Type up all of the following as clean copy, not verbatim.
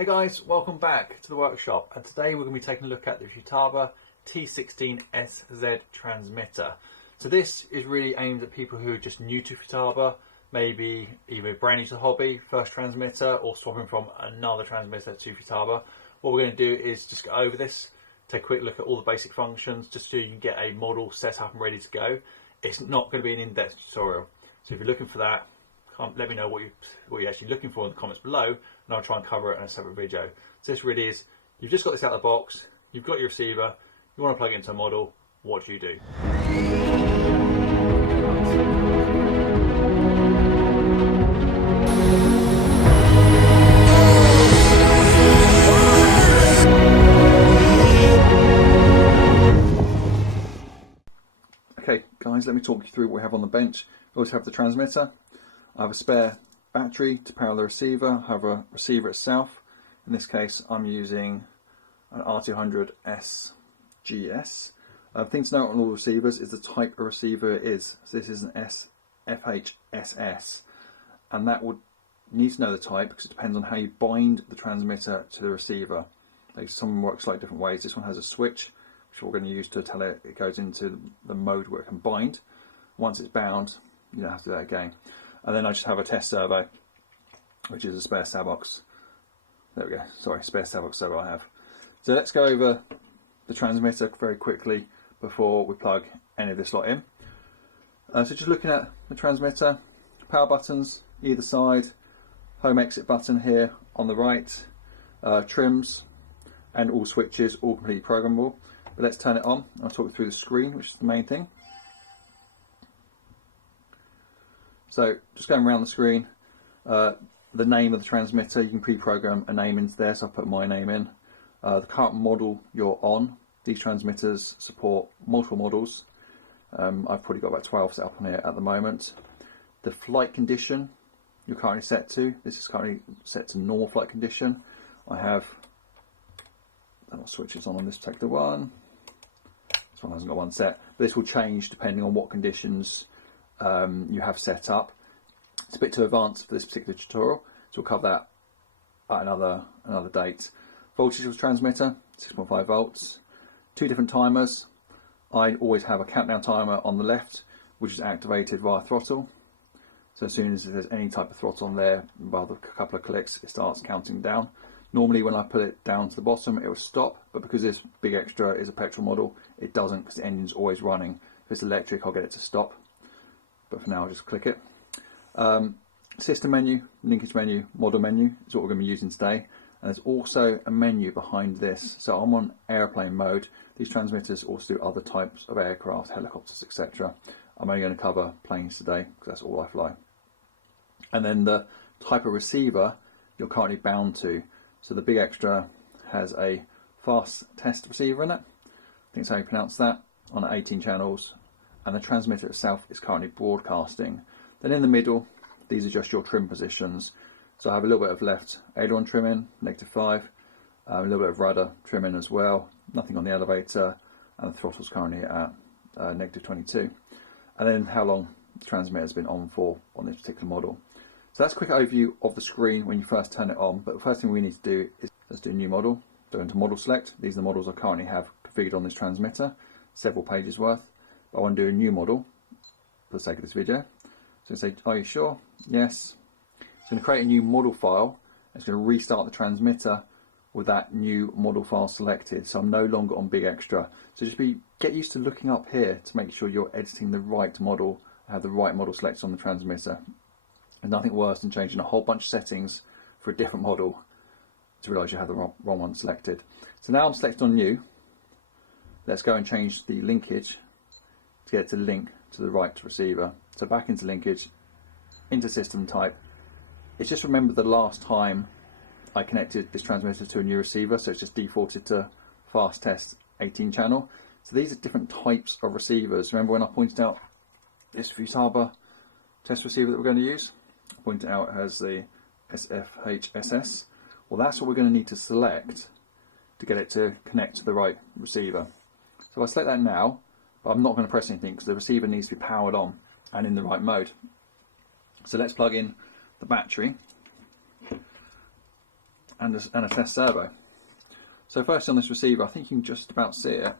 Hey guys, welcome back to the workshop, and today we're going to be taking a look at the Futaba T16SZ transmitter. So this is really aimed at people who are just new to Futaba, maybe either brand new to the hobby, first transmitter, or swapping from another transmitter to Futaba. What we're going to do is just go over this, take a quick look at all the basic functions, just so you can get a model set up and ready to go. It's not going to be an in-depth tutorial, so if you're looking for that, let me know what you're actually looking for in the comments below, and I'll try and cover it in a separate video. So this really is, you've just got this out of the box, you've got your receiver, you want to plug it into a model, what do you do? Okay guys, let me talk you through what we have on the bench. We always have the transmitter. I have a spare battery to power the receiver. I have a receiver itself. In this case, I'm using an R200S GS. Thing to note on all receivers is the type of receiver it is. So this is an FHSS, and that would need to know the type because it depends on how you bind the transmitter to the receiver. Like some work slightly different ways. This one has a switch, which we're going to use to tell it goes into the mode where it can bind. Once it's bound, you don't have to do that again. And then I just have a test servo, which is a spare Servos. There we go. Sorry, spare Servos servo I have. So let's go over the transmitter very quickly before we plug any of this lot in. So just looking at the transmitter, power buttons either side, home exit button here on the right, trims, and all switches, all completely programmable. But let's turn it on. I'll talk you through the screen, which is the main thing. So just going around the screen, the name of the transmitter, you can pre-program a name into there, so I'll put my name in. The current model you're on, these transmitters support multiple models. I've probably got about 12 set up on here at the moment. The flight condition you're currently set to, this is currently set to normal flight condition. I have switches on this particular one. This one hasn't got one set, but this will change depending on what conditions you have set up. It's a bit too advanced for this particular tutorial, so we'll cover that at another date. Voltage of the transmitter, 6.5 volts. Two different timers. I always have a countdown timer on the left, which is activated via throttle. So as soon as there's any type of throttle on there, by a couple of clicks, it starts counting down. Normally when I put it down to the bottom, it will stop, but because this big extra is a petrol model, it doesn't, because the engine's always running. If it's electric, I'll get it to stop. But for now, I'll just click it. System menu, linkage menu, model menu is what we're going to be using today. And there's also a menu behind this. So I'm on airplane mode. These transmitters also do other types of aircraft, helicopters, etc. I'm only going to cover planes today because that's all I fly. And then the type of receiver you're currently bound to. So the big extra has a fast test receiver in it. I think that's how you pronounce that, on 18 channels. And the transmitter itself is currently broadcasting. Then in the middle, these are just your trim positions. So I have a little bit of left aileron trimming, -5, a little bit of rudder trimming as well, nothing on the elevator, and the throttle's currently at -22. And then how long the transmitter has been on for on this particular model. So that's a quick overview of the screen when you first turn it on, but the first thing we need to do is let's do new model. Go into model select. These are the models I currently have configured on this transmitter, several pages worth. I want to do a new model for the sake of this video. So say, are you sure? Yes. It's going to create a new model file. It's going to restart the transmitter with that new model file selected. So I'm no longer on big extra. So just get used to looking up here to make sure you're editing the right model, have the right model selected on the transmitter. There's nothing worse than changing a whole bunch of settings for a different model to realise you have the wrong one selected. So now I'm selected on new. Let's go and change the linkage to get it to link to the right receiver. So back into linkage, into system type. It's just remember the last time I connected this transmitter to a new receiver, so it's just defaulted to fast test 18 channel. So these are different types of receivers. Remember when I pointed out this Futaba test receiver that we're going to use? I pointed out it has the SFHSS. Well, that's what we're going to need to select to get it to connect to the right receiver. So if I select that now, but I'm not going to press anything because the receiver needs to be powered on and in the right mode. So let's plug in the battery. and a test servo. So first on this receiver, I think you can just about see it.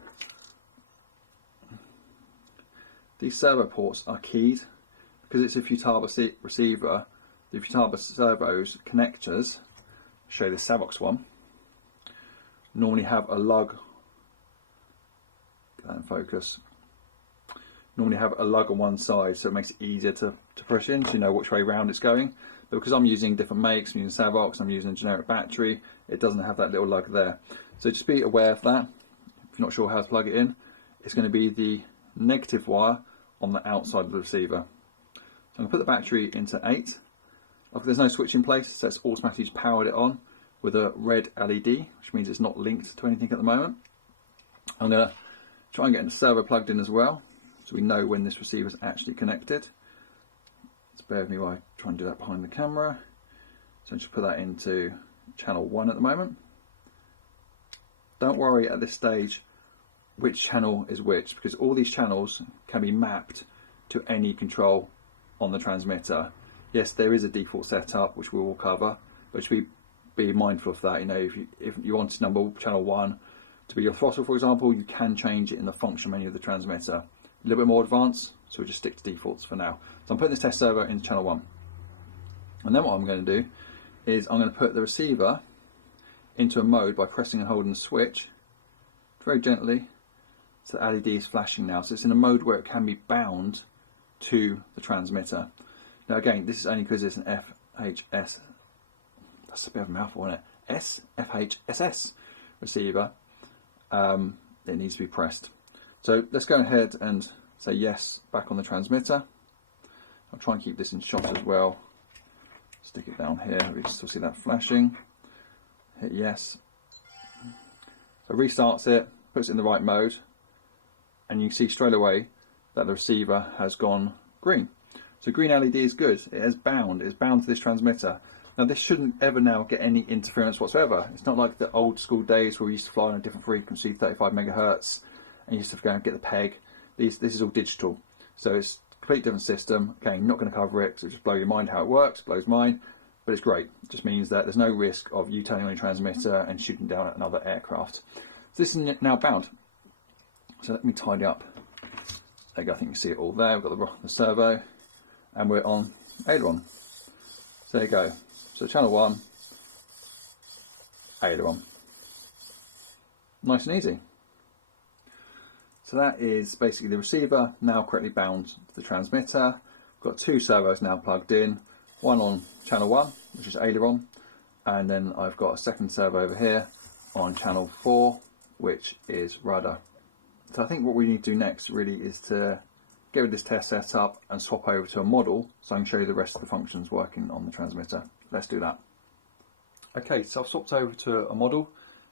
These servo ports are keyed because it's a Futaba receiver. The Futaba servos connectors, show you the Servox one, normally have a lug. Get that in focus. Normally have a lug on one side, so it makes it easier to push in, so you know which way round it's going. But because I'm using different makes, I'm using Servox, I'm using a generic battery, it doesn't have that little lug there. So just be aware of that. If you're not sure how to plug it in, it's going to be the negative wire on the outside of the receiver. So I'm going to put the battery into 8. There's no switch in place, so it's automatically just powered it on with a red LED, which means it's not linked to anything at the moment. I'm going to try and get the servo plugged in as well, so we know when this receiver is actually connected. Just bear with me while I try and do that behind the camera. So just put that into channel 1 at the moment. Don't worry at this stage which channel is which, because all these channels can be mapped to any control on the transmitter. Yes, there is a default setup which we will cover, but should be mindful of that. You know, if you wanted channel 1 to be your throttle, for example, you can change it in the function menu of the transmitter. A little bit more advanced, so we'll just stick to defaults for now. So I'm putting this test servo into channel 1. And then what I'm going to do is I'm going to put the receiver into a mode by pressing and holding the switch very gently. So the LED is flashing now. So it's in a mode where it can be bound to the transmitter. Now again, this is only because it's an FHS, that's a bit of a mouthful, isn't it? FHSS receiver. It needs to be pressed. So let's go ahead and say yes back on the transmitter. I'll try and keep this in shot as well. Stick it down here, we can still see that flashing. Hit yes. So restarts it, puts it in the right mode, and you can see straight away that the receiver has gone green. So green LED is good, it is bound to this transmitter. Now this shouldn't ever now get any interference whatsoever. It's not like the old school days where we used to fly on a different frequency, 35 megahertz, and you used to go and get the peg. This is all digital. So it's a completely different system. Okay, I'm not going to cover it because it'll just blow your mind how it works, blows mine, but it's great. It just means that there's no risk of you turning on your transmitter and shooting down at another aircraft. So this is now bound. So let me tidy up. There you go, I think you can see it all there. We've got the servo, and we're on aileron. So there you go. So channel 1, aileron. Nice and easy. So that is basically the receiver now correctly bound to the transmitter. We've got 2 servos now plugged in, one on channel 1, which is aileron, and then I've got a second servo over here on channel 4, which is rudder. So I think what we need to do next really is to get rid of this test setup and swap over to a model so I can show you the rest of the functions working on the transmitter. Let's do that. Okay, so I've swapped over to a model.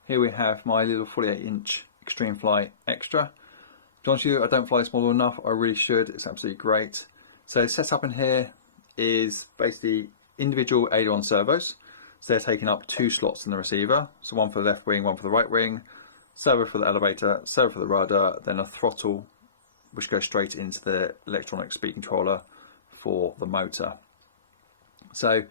Here we have my little 48-inch Extreme Fly Extra. To be honest with you, I don't fly this model enough. I really should. It's absolutely great. So set up in here is basically individual aileron servos. So they're taking up 2 slots in the receiver. So one for the left wing, one for the right wing. Servo for the elevator, servo for the rudder, then a throttle which goes straight into the electronic speed controller for the motor. So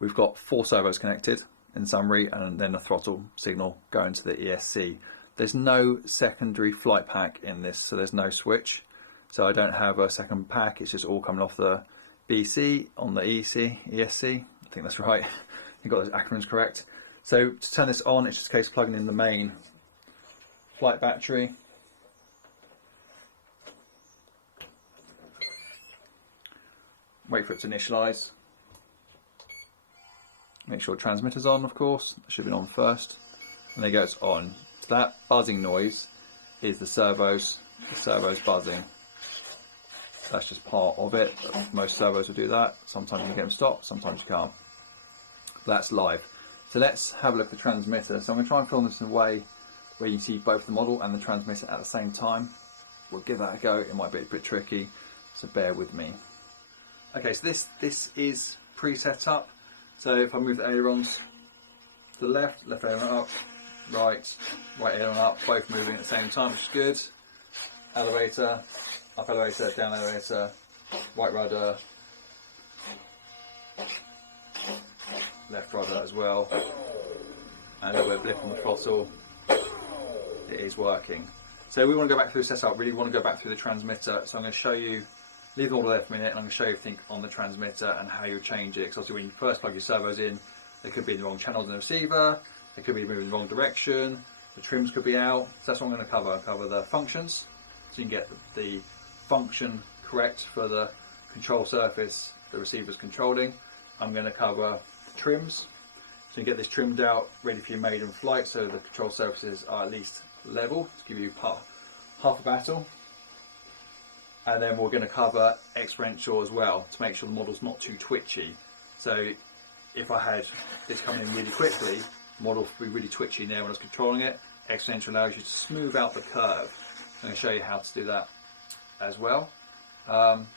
we've got 4 servos connected in summary, and then a throttle signal going to the ESC. There's no secondary flight pack in this, so there's no switch. So I don't have a second pack, it's just all coming off the BC on the ESC. I think that's right. You got those acronyms correct. So to turn this on, it's just a case of plugging in the main flight battery. Wait for it to initialize. Make sure transmitter's on, of course. It should have been on first. And there you go, it's on. So that buzzing noise is the servos buzzing. That's just part of it. Most servos will do that. Sometimes you can get them stopped, sometimes you can't. That's live. So let's have a look at the transmitter. So I'm going to try and film this in a way where you see both the model and the transmitter at the same time. We'll give that a go. It might be a bit tricky, so bear with me. Okay, so this is pre-set up. So if I move the ailerons to the left aileron up, right aileron up, both moving at the same time, which is good. Elevator, up elevator, down elevator, right rudder, left rudder as well. and a little bit of blip on the throttle, it is working. So we want to go back through the setup, really want to go back through the transmitter. So I'm going to show you, leave the model there for a minute, and I'm going to show you everything on the transmitter and how you change it. Because obviously when you first plug your servos in, they could be in the wrong channels in the receiver, they could be moving in the wrong direction, the trims could be out. So that's what I'm going to cover. I'll cover the functions, so you can get the function correct for the control surface the receiver's controlling. I'm going to cover the trims, so you get this trimmed out, ready for your maiden flight, so the control surfaces are at least level, to give you half a battle. And then we're going to cover exponential as well, to make sure the model's not too twitchy. So if I had this coming in really quickly, the model would be really twitchy there when I was controlling it. Exponential allows you to smooth out the curve. I'm going to show you how to do that as well.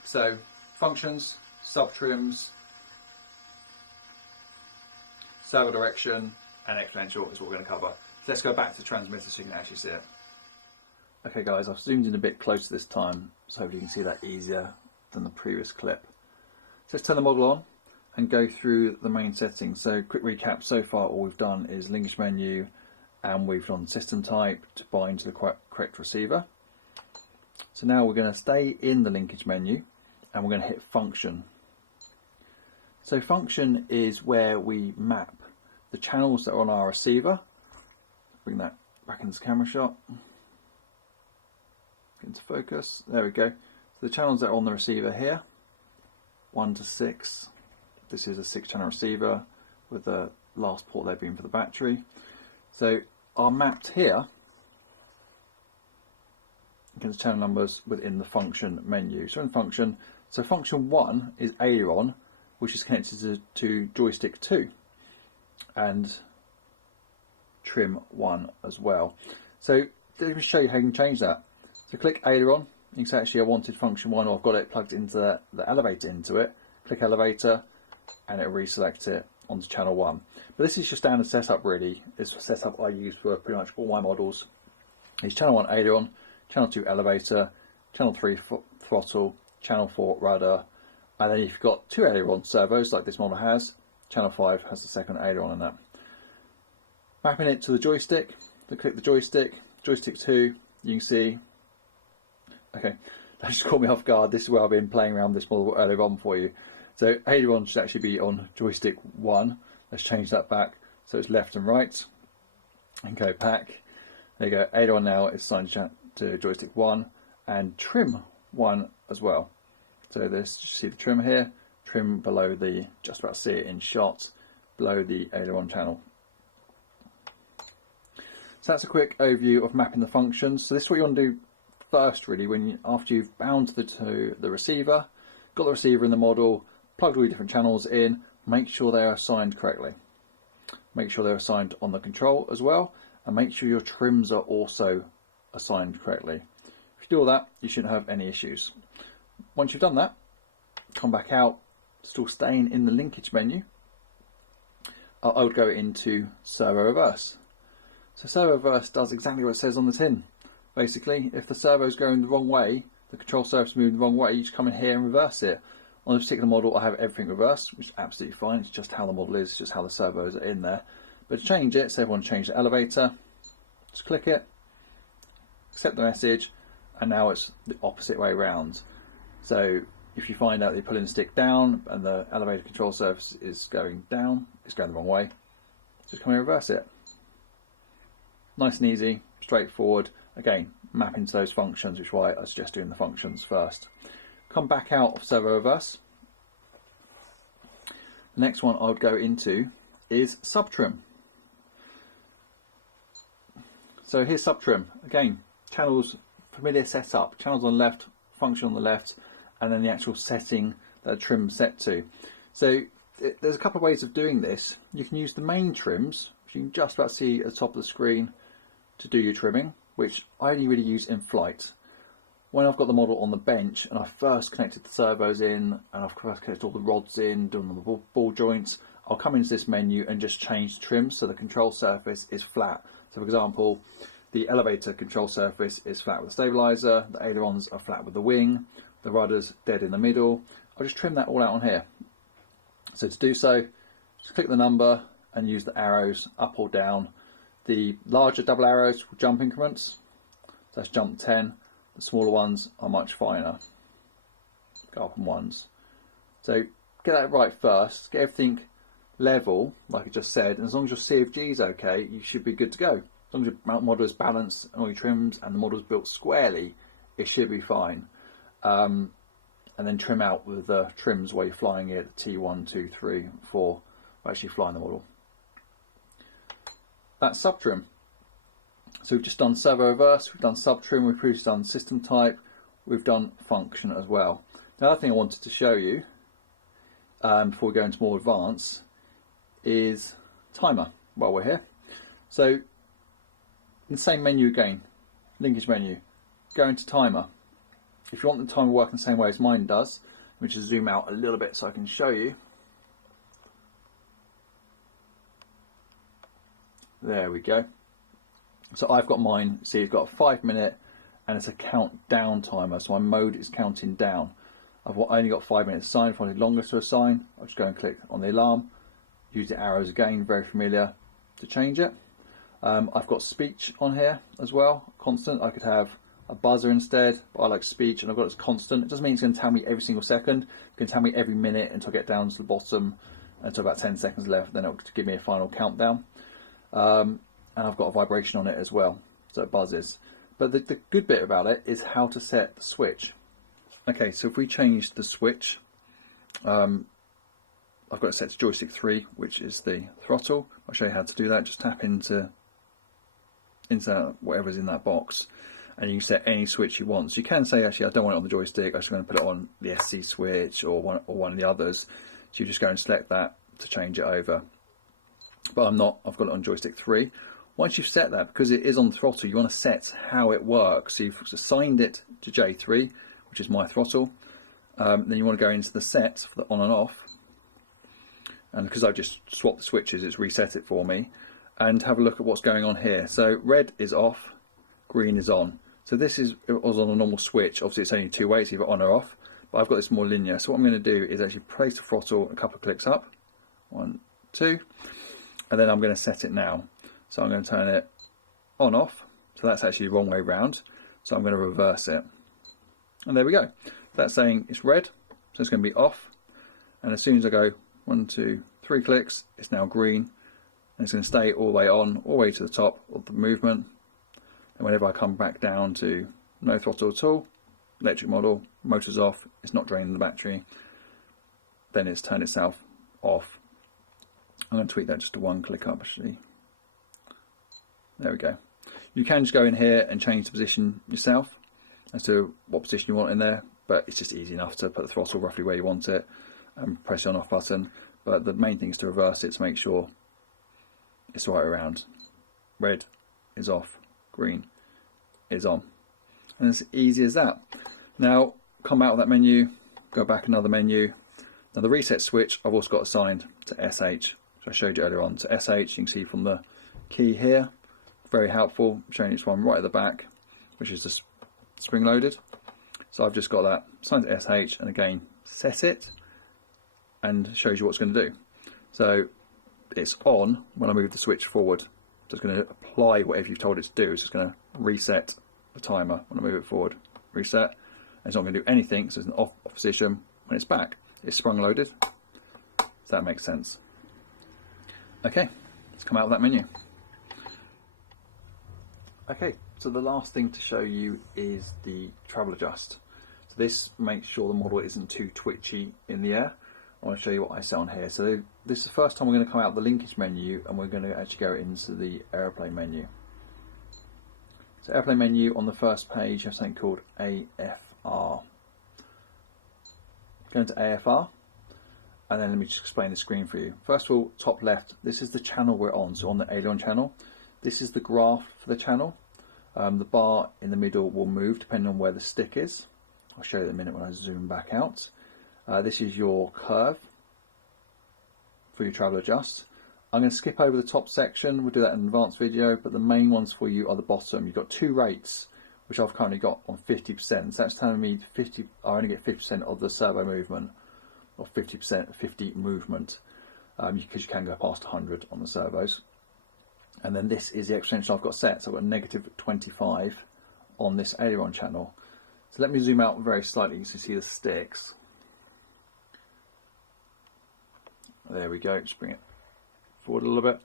So functions, sub trims, servo direction, and exponential is what we're going to cover. Let's go back to the transmitter so you can actually see it. Okay guys, I've zoomed in a bit closer this time, so hopefully you can see that easier than the previous clip. So let's turn the model on and go through the main settings. So quick recap, so far all we've done is linkage menu, and we've done system type to bind to the correct receiver. So now we're going to stay in the linkage menu and we're going to hit function. So function is where we map the channels that are on our receiver. Bring that back into the camera shot. Get into focus. There we go. So the channels that are on the receiver here, 1 to 6. This is a 6-channel receiver with the last port there being for the battery. So are mapped here against channel numbers within the function menu. So in function, so function 1 is aileron, which is connected to joystick 2 and trim 1 as well. So let me show you how you can change that. So click aileron, you can say actually I wanted function 1, or I've got it plugged into the elevator into it. Click elevator and it reselects it onto channel 1. But this is your standard setup really. It's a setup I use for pretty much all my models. It's channel 1 aileron, channel 2 elevator, channel 3 throttle, channel 4 rudder, and then if you've got 2 aileron servos like this model has, channel 5 has the second aileron in that. Mapping it to the joystick, so click the joystick, joystick 2, you can see, okay, that just caught me off guard. This is where I've been playing around with this model earlier on for you. So aileron should actually be on joystick 1. Let's change that back so it's left and right, and go back. There you go, aileron now is assigned to joystick 1, and trim 1 as well. So this, you see the trim here, trim below the, just about see it in shot, below the aileron channel. So that's a quick overview of mapping the functions. So this is what you want to do first really, after you've bound to the receiver, got the receiver in the model, plugged all your different channels in, make sure they are assigned correctly. Make sure they're assigned on the control as well, and make sure your trims are also assigned correctly. If you do all that, you shouldn't have any issues. Once you've done that, come back out, still staying in the linkage menu. I would go into Servo Reverse. So Servo Reverse does exactly what it says on the tin. Basically, if the servo's going the wrong way, the control surface moving the wrong way, you just come in here and reverse it. On this particular model, I have everything reversed, which is absolutely fine. It's just how the model is, it's just how the servos are in there. But to change it, say I want to change the elevator, just click it, accept the message, and now it's the opposite way around. So if you find out that you're pulling the stick down and the elevator control surface is going down, it's going the wrong way, just come and reverse it. Nice and easy, straightforward. Again, mapping to those functions, which is why I suggest doing the functions first. Come back out of Servo Reverse. The next one I would go into is subtrim. So here's subtrim. Again, channels, familiar setup. Channels on the left, function on the left, and then the actual setting that the trim set to. So there's a couple of ways of doing this. You can use the main trims, which you can just about see at the top of the screen, to do your trimming, which I only really use in flight. When I've got the model on the bench and I first connected the servos in, and I've first connected all the rods in, done all the ball joints, I'll come into this menu and just change the trim so the control surface is flat. So for example, the elevator control surface is flat with the stabilizer, the ailerons are flat with the wing, the rudder's dead in the middle. I'll just trim that all out on here. So to do so, just click the number and use the arrows up or down The larger double arrows will jump increments, so that's jump 10. The smaller ones are much finer, go up in ones. So get that right first, get everything level, like I just said, and as long as your CFG is okay, you should be good to go. As long as your model is balanced and all your trims and the model is built squarely, it should be fine. And then trim out with the trims while you're flying it, T1, 2, 3, 4, actually flying the model. That's sub trim. So we've just done servo reverse, we've done sub trim, we've previously done system type, we've done function as well. The other thing I wanted to show you before we go into more advanced is timer while we're here. So in the same menu again, linkage menu, go into timer. If you want the timer to work in the same way as mine does, let me just zoom out a little bit so I can show you. There we go. So I've got mine, see, you've got a 5 minute and it's a countdown timer, so my mode is counting down. I've only got 5 minutes assigned. If I need longer to assign, I'll just go and click on the alarm, use the arrows again, very familiar, to change it. I've got speech on here as well, constant. I could have a buzzer instead, but I like speech and I've got it as constant. It doesn't mean it's going to tell me every single second. It can tell me every minute until I get down to the bottom, until about 10 seconds left, then it'll give me a final countdown. And I've got a vibration on it as well, so it buzzes. But the good bit about it is how to set the switch. Okay, so if we change the switch, I've got it set to joystick 3, which is the throttle. I'll show you how to do that. Just tap into whatever's in that box, and you can set any switch you want. So you can say, actually, I don't want it on the joystick, I'm just going to put it on the SC switch or one of the others. So you just go and select that to change it over. But I'm not, I've got it on joystick 3. Once you've set that, because it is on throttle, you want to set how it works. So you've assigned it to J3, which is my throttle. Then you want to go into the sets for the on and off. And because I've just swapped the switches, it's reset it for me. And have a look at what's going on here. So red is off, green is on. So this is, it was on a normal switch. Obviously it's only two ways, either on or off. But I've got this more linear. So what I'm going to do is actually place the throttle a couple of clicks up. 1, 2. And then I'm going to set it now. So I'm going to turn it on off. So that's actually the wrong way round. So I'm going to reverse it. And there we go. That's saying it's red, so it's going to be off. And as soon as I go 1, 2, 3 clicks, it's now green. And it's going to stay all the way on, all the way to the top of the movement. And whenever I come back down to no throttle at all, electric model, motor's off, it's not draining the battery, then it's turned itself off. I'm going to tweak that just to 1 click up actually. There we go. You can just go in here and change the position yourself as to what position you want in there, but it's just easy enough to put the throttle roughly where you want it and press the on off button. But the main thing is to reverse it to make sure it's the right way around. Red is off, green is on. And it's easy as that. Now come out of that menu, go back another menu. Now the reset switch I've also got assigned to SH. So I showed you earlier on. To SH, you can see from the key here, very helpful, showing each one right at the back, which is the spring loaded. So I've just got that assigned to SH, and again set it, and shows you what it's going to do. So it's on when I move the switch forward. So it's going to apply whatever you've told it to do. So it's going to reset the timer when I move it forward. Reset. And it's not going to do anything, so it's in off position when it's back. It's sprung loaded. So that makes sense. Okay, let's come out of that menu. Okay, so the last thing to show you is the travel adjust. So this makes sure the model isn't too twitchy in the air. I want to show you what I set on here. So this is the first time we're going to come out of the linkage menu and we're going to actually go into the airplane menu. So airplane menu, on the first page you have something called AFR. Go into AFR, and then let me just explain the screen for you. First of all, top left, this is the channel we're on, so on the Aileron channel. This is the graph for the channel. The bar in the middle will move depending on where the stick is. I'll show you in a minute when I zoom back out. This is your curve for your travel adjust. I'm going to skip over the top section, we'll do that in an advanced video, but the main ones for you are the bottom. You've got 2 rates, which I've currently got on 50%. So that's telling me I only get 50% of the servo movement, or 50% 50 movement, because you can go past 100 on the servos. And then this is the exponential I've got set. So I've got negative 25 on this aileron channel. So let me zoom out very slightly so you see the sticks. There we go, just bring it forward a little bit.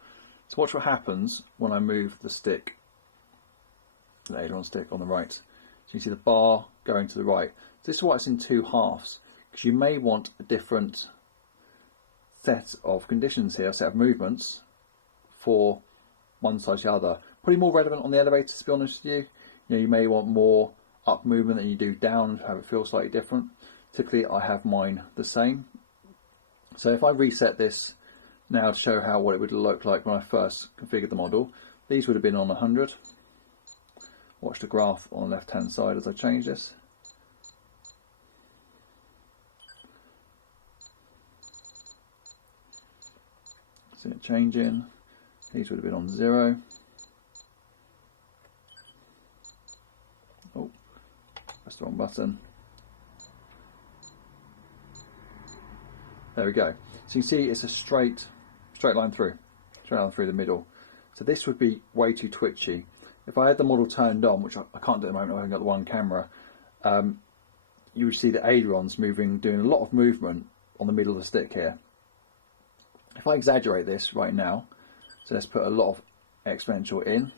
So watch what happens when I move the stick, the aileron stick on the right. So you see the bar going to the right. So this is why it's in two halves, because you may want a different set of conditions here, a set of movements for one side to the other. Probably more relevant on the elevator, to be honest with you. You know, you may want more up movement than you do down to have it feel slightly different. Typically I have mine the same. So if I reset this now to show how what it would look like when I first configured the model, these would have been on 100. Watch the graph on the left hand side as I change this. See it changing. These would have been on 0. Oh, press the wrong button. There we go. So you can see it's a straight line through the middle. So this would be way too twitchy. If I had the model turned on, which I can't do at the moment, I've only got the one camera, you would see the ailerons moving, doing a lot of movement on the middle of the stick here. If I exaggerate this right now, so let's put a lot of exponential in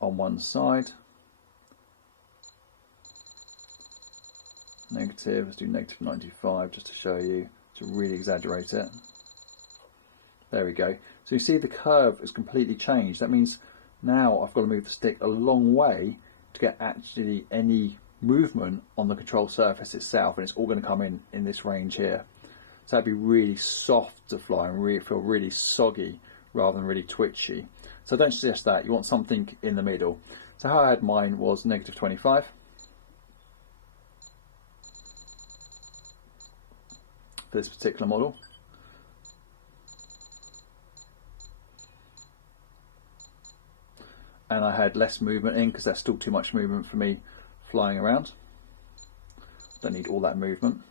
on one side. Negative, let's do negative 95 just to show you, to really exaggerate it. There we go. So you see the curve is completely changed. That means now I've got to move the stick a long way to get actually any movement on the control surface itself, and it's all going to come in this range here. So that'd be really soft to fly and really feel really soggy rather than really twitchy. So don't suggest that. You want something in the middle. So how I had mine was negative 25. For this particular model. And I had less movement in because that's still too much movement for me flying around. Don't need all that movement.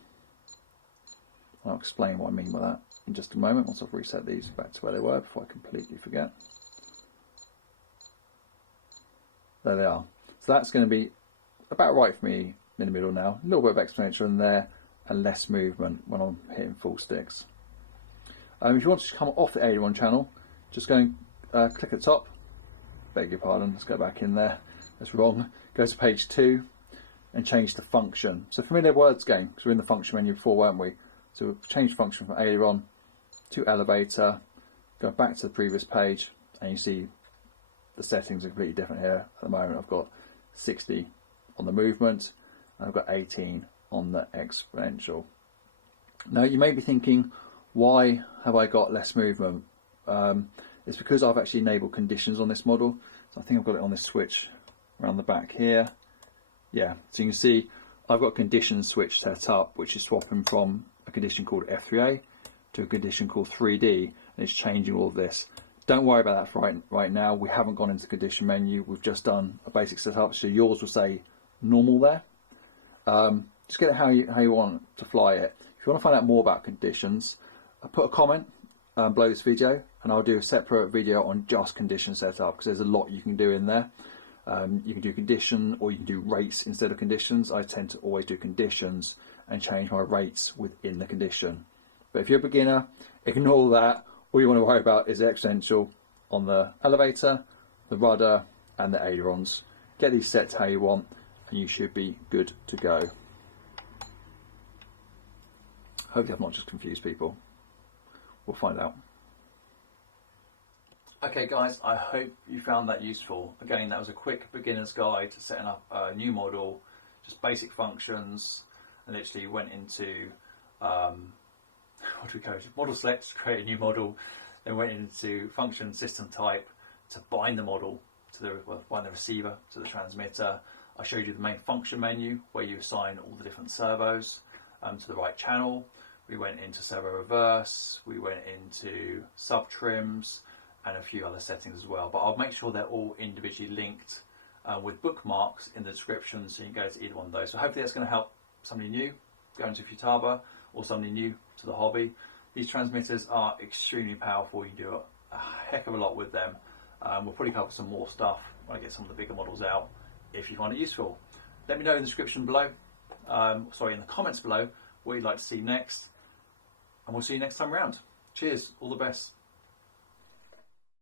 I'll explain what I mean by that in just a moment once I've reset these back to where they were before I completely forget. There they are. So that's going to be about right for me in the middle now. A little bit of exponential in there and less movement when I'm hitting full sticks. If you want to come off the aileron channel, just go and click at the top. Beg your pardon, let's go back in there. That's wrong. Go to page 2 and change the function. So familiar words again, because we're in the function menu before, weren't we? So we've changed function from aileron to elevator, go back to the previous page, and you see the settings are completely different here. At the moment I've got 60 on the movement, and I've got 18 on the exponential. Now you may be thinking, why have I got less movement? It's because I've actually enabled conditions on this model. So I think I've got it on this switch around the back here. Yeah, so you can see I've got a condition switch set up, which is swapping from a condition called F3A to a condition called 3D, and it's changing all of this. Don't worry about that for right now. We haven't gone into the condition menu. We've just done a basic setup. So yours will say normal there. Just get it how you want to fly it. If you want to find out more about conditions, put a comment below this video, and I'll do a separate video on just condition setup, because there's a lot you can do in there. You can do condition, or you can do rates instead of conditions. I tend to always do conditions and change my rates within the condition. But if you're a beginner, ignore that. All you want to worry about is the exponential on the elevator, the rudder, and the ailerons. Get these set how you want, and you should be good to go. Hopefully I've not just confused people. We'll find out. Okay guys, I hope you found that useful. Again, that was a quick beginner's guide to setting up a new model, just basic functions, and literally went into model select to create a new model, then went into function system type to bind the model to bind the receiver to the transmitter. I showed you the main function menu where you assign all the different servos to the right channel. We went into Servo Reverse, we went into sub trims, and a few other settings as well. But I'll make sure they're all individually linked with bookmarks in the description, so you can go to either one of those. So hopefully that's going to help somebody new going to Futaba, or somebody new to the hobby. These transmitters are extremely powerful. You can do a heck of a lot with them. We'll probably cover some more stuff when I get some of the bigger models out, if you find it useful. Let me know in the description below, in the comments below, what you'd like to see next, and we'll see you next time around. Cheers, all the best.